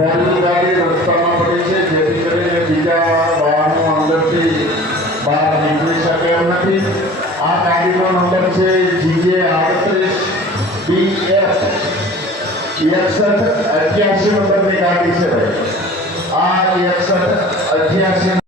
Four-wheel ગાડી રસ્તામાં પડી છે, જેથી કરીને બીજા વાહનો અંદરથી બહાર નીકળી શકે એમ નથી. આ ગાડીનો નંબર છે GJ38BF 6188 નંબરની ગાડી છે ભાઈ. આ 6188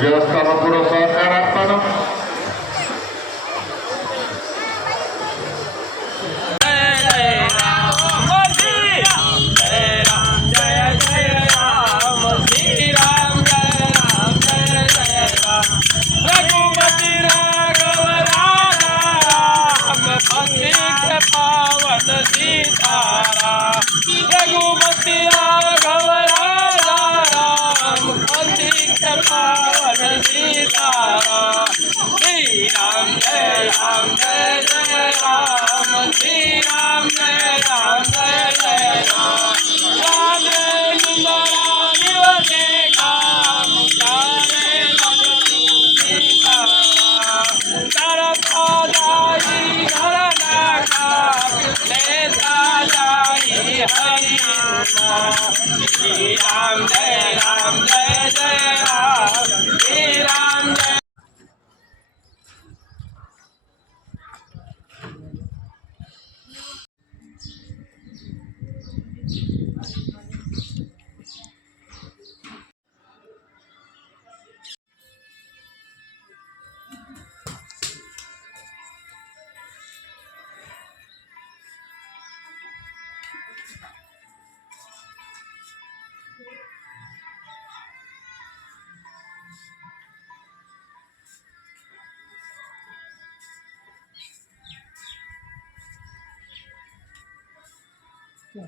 વ્યવસ્થામાં પૂરો સહકાર આપવાનો.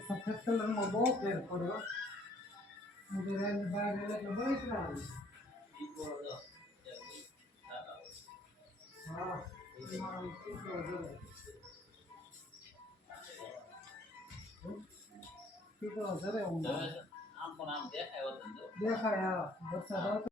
સફેદ કલરમાં બહુ ફેર પડ્યો. બહાર એટલે બહુ હા દેખાય. વરસાદ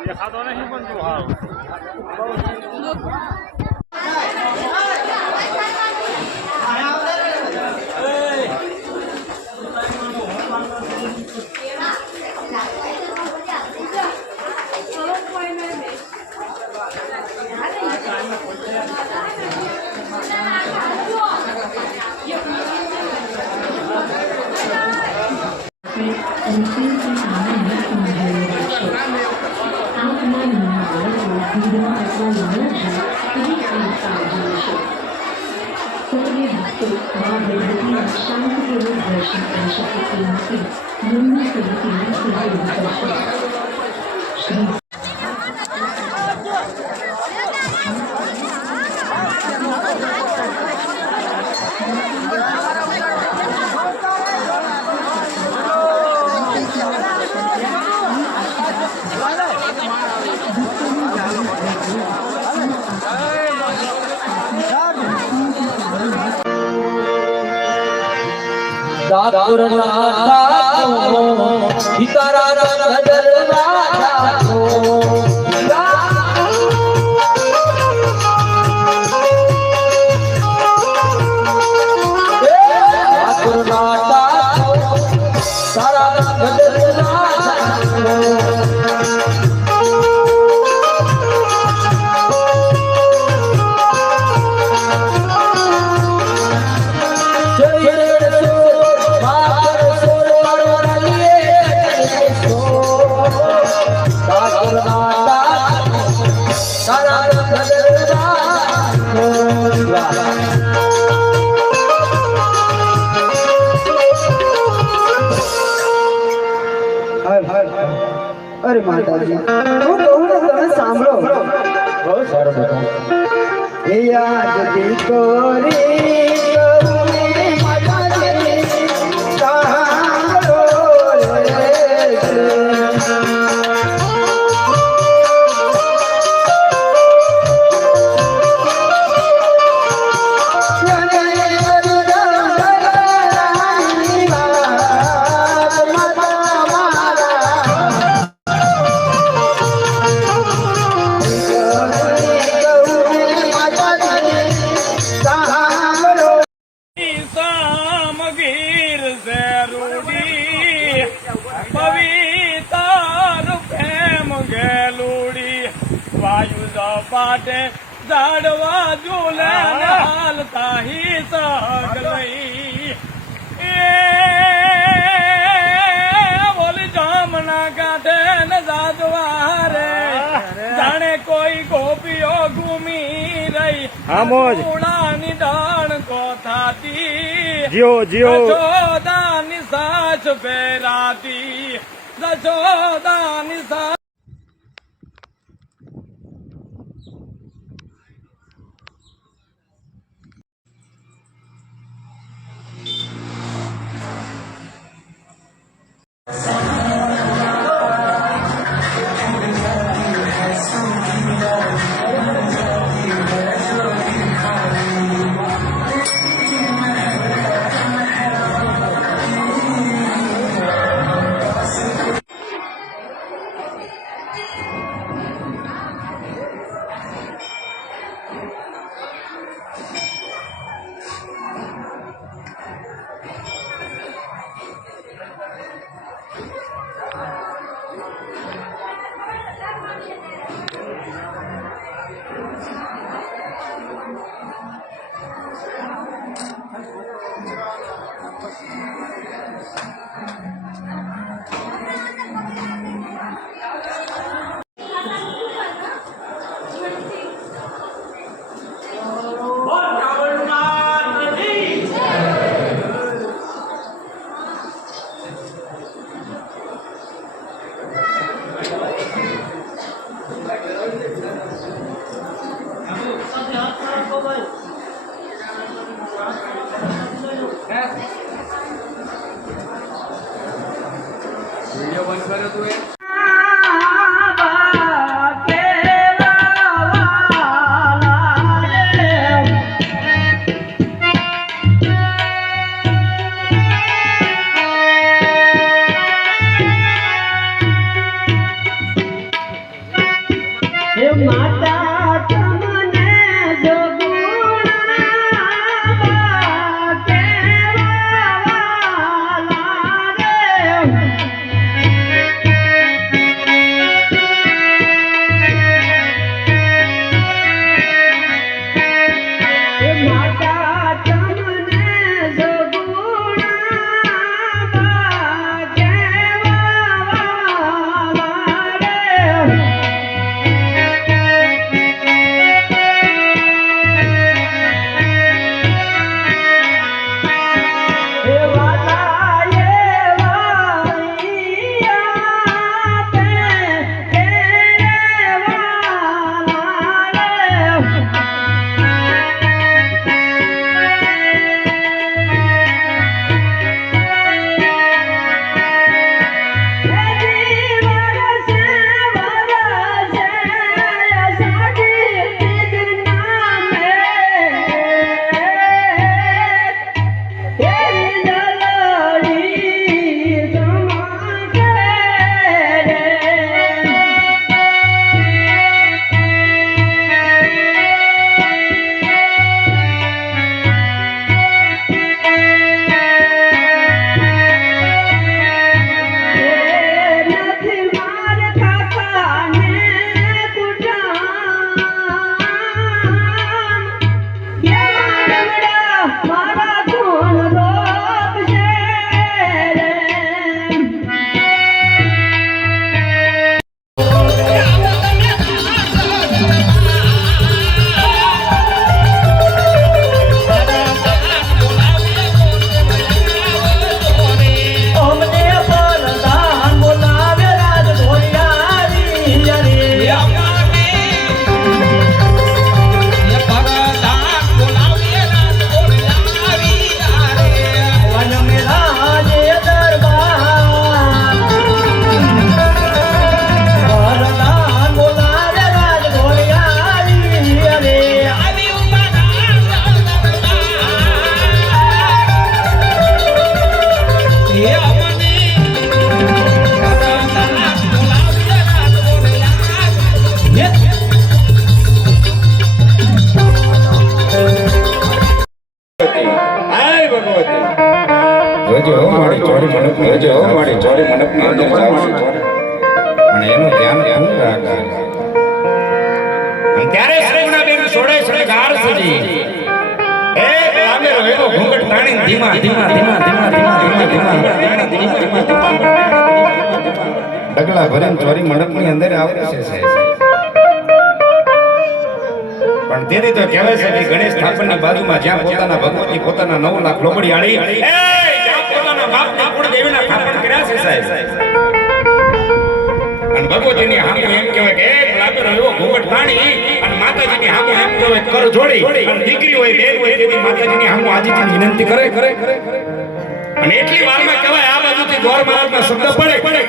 દેખાતો નહીં પણ તું હાવ ડાકોર ના ડાકો હિતારા ના ગદરવા ડાકો ડાકોર ના ડાકો સારા ના ગદરવા અરે માતાજી હું કહું ને તમે સાંભળો બહુ સારું બેટા હે યાદ દીકરી પાટે ઝાડવા ઝૂલે હાલતા હી સગલઈ એ બોલી જામના કાંઠે ને જાદવા રે જાણે કોઈ ગોપીઓ ઘૂમી રહી ઉડાની ડાણ કો થાતી જશોદાની સાસ ફેરાતી જશોદાની સાસ વિડિયો બંધ કર્યો તું એ ત્યારે સગુણાબેન સોડે શણગાર સજી એ લાંબે રહેલો ઘૂંઘટ તાણી ધીમા ધીમા ધીમા ધીમા ધીમા ધીમા ડગલા ભરીને ચોરી મંડપની અંદર આવે છે પણ તેથી તો કહેવાય છે કે ગણેશ સ્થાપનની બાજુમાં જ્યાં પોતાના ભગવતી પોતાના 9 લાખ લોબડી આડી જ્યાં પોતાના બાપના કુળદેવીના સ્થાપન કર્યા છે સાહેબ અને ભગવતીની હામું એમ કહેવાય કે એક લાંબે રહ્યો ઘૂંઘટ તાણી અને માતાજીની હામું એમ કહેવાય કર જોડી અને દીકરી હોય બેન હોય તેથી માતાજીની હામું આજીજીની વિનંતી કરે અને એટલી વારમાં કહેવાય આ બાજુથી ગોર મહારાજના શબ્દ પડે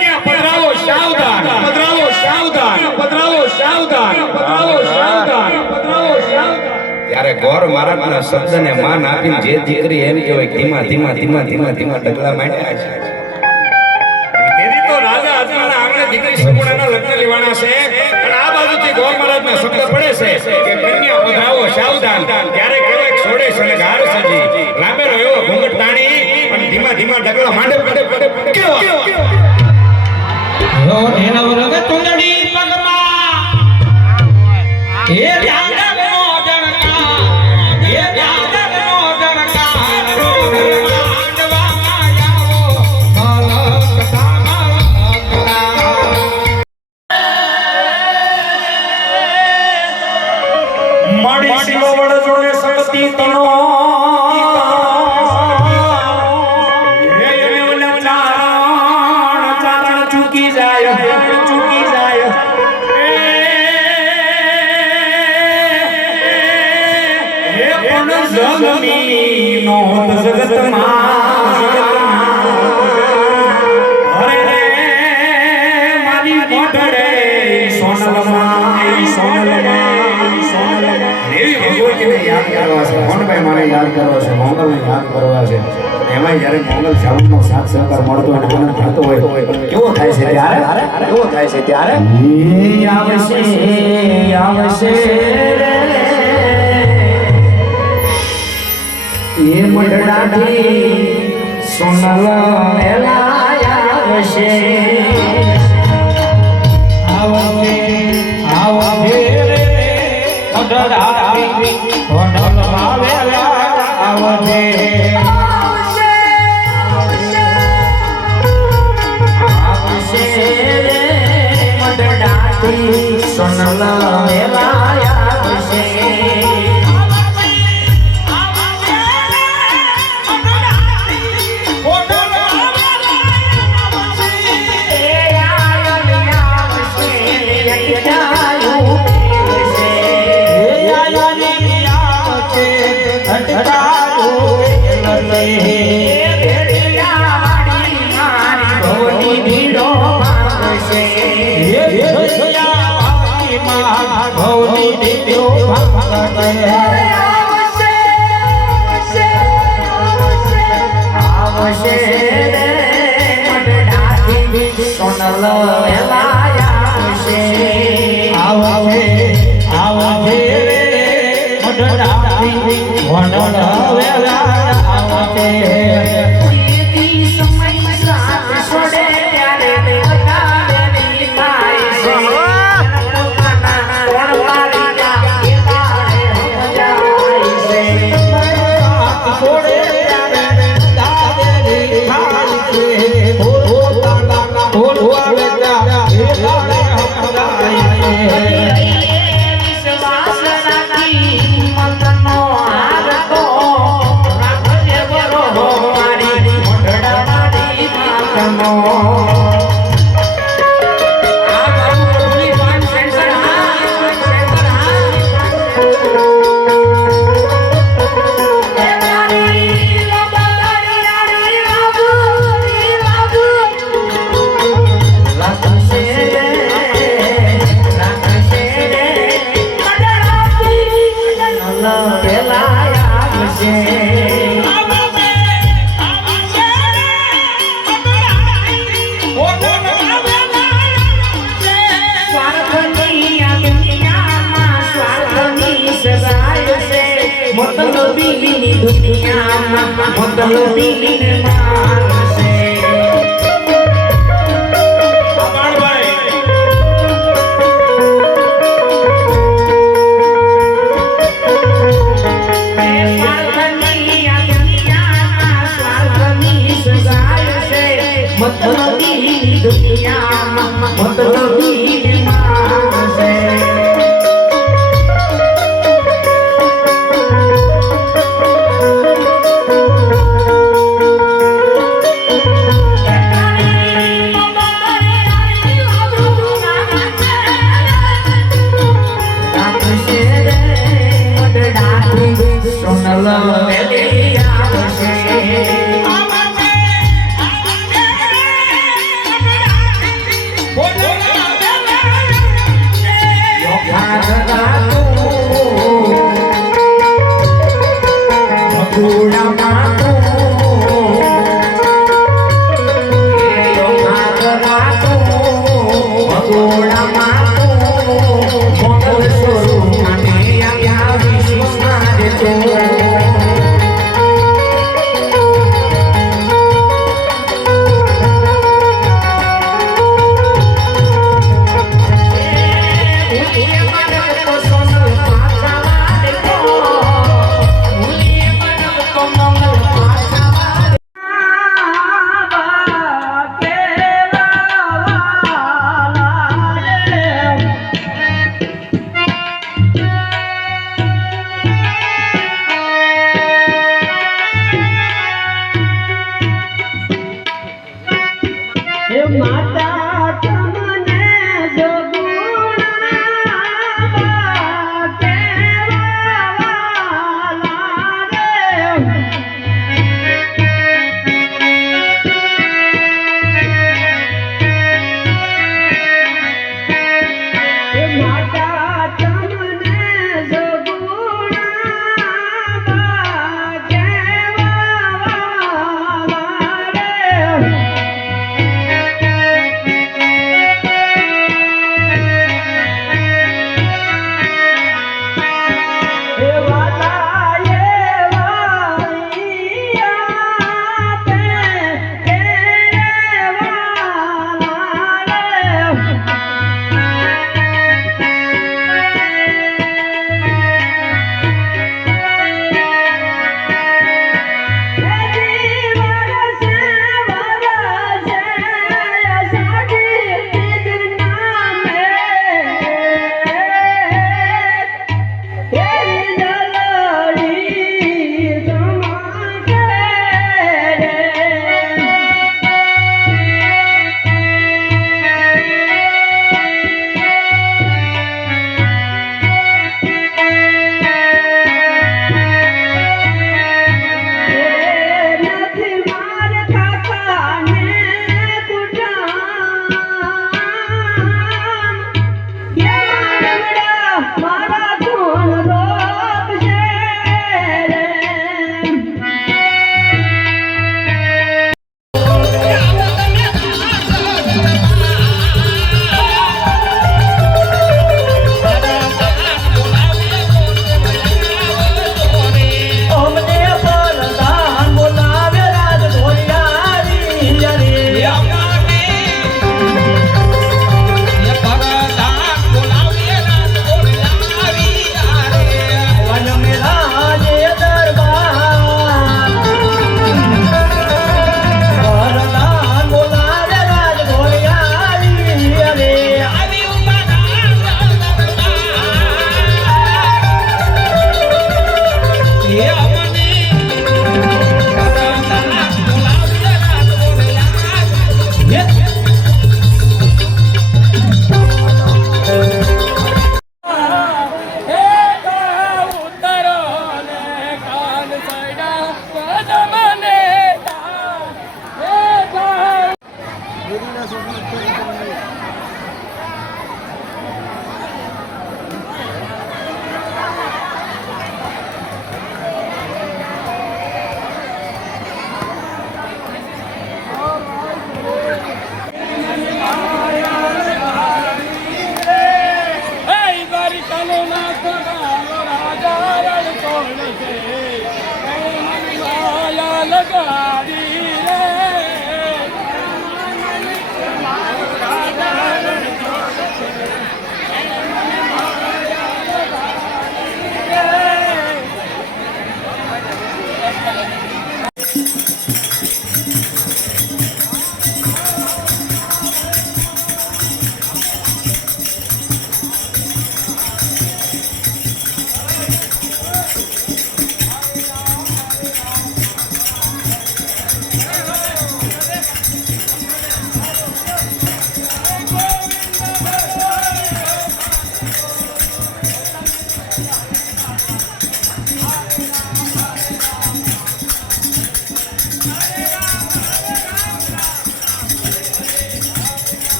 કન્યા પધરાવો સાવધાન પધરાવો સાવધાન પધરાવો સાવધાન પધરાવો સાવધાન પધરાવો સાવધાન ત્યારે ગોર મહારાજના શબ્દને માન આપીને જે દીકરી એમ કહેવાય ધીમા ધીમા ધીમા ધીમા ધીમા ડગલા માંડ્યા છે તેથી તો રાજા અજમાના આંગણે દીકરી સગુણાના લગ્ન લેવાના છે અને આ બાજુથી ગોર મહારાજના શબ્દ પડે છે કે કન્યા પધરાવો સાવધાન ત્યારે કહેવાય છોડે શણગાર સજી લાંબે રહ્યો ઘૂંઘટ તાણી અને ધીમા ધીમા ડગલા માંડે કેવા એના વરગ તુંદડી પગમાં એ જાગરનો જણકા એ જાગરનો જણકા માંડવામાં આવો મળી શિવો વડજોને સકતી તણો જગમીનો જગતમાં અરે મારી મોઢડે સોનલમાં એવી ભગવતીને યાદ કરવા છે મોહનભાઈ મારે યાદ કરવા છે મોંગલને યાદ કરવા છે એમાં જ્યારે મોંગલ સાવનનો સાથ સહકાર મળતો અને આનંદ થતો હોય કેવો થાય છે ત્યારે આવશે ये मंडलाથી સોનલ મેલાયા આવશે આવશે રે મંડલાથી સોનલ મેલાયા આવશે રે મંડલાથી સોનલ મેલાયા આવશે સોનલ વેલાયા આવશે મતલબીની દુનિયામાં મતલબીને માનશે મતલબી દુનિયામાં મતલબી માનસે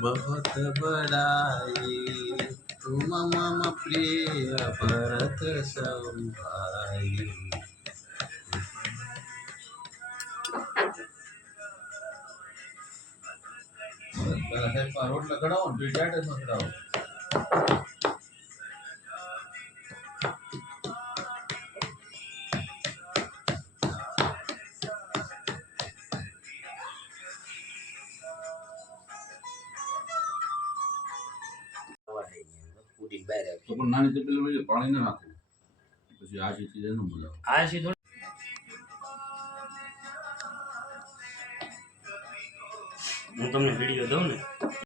बहुत बड़ाई तुम मम प्रिय भरत संभाई रोड लगाओ स्टेटस में लगाओ તો પણ નાની તપેલી પાણી ના નાખવું પછી આ ચીજ એનું બોલાવો આ સીધો હું તમને વિડીયો દઉં ને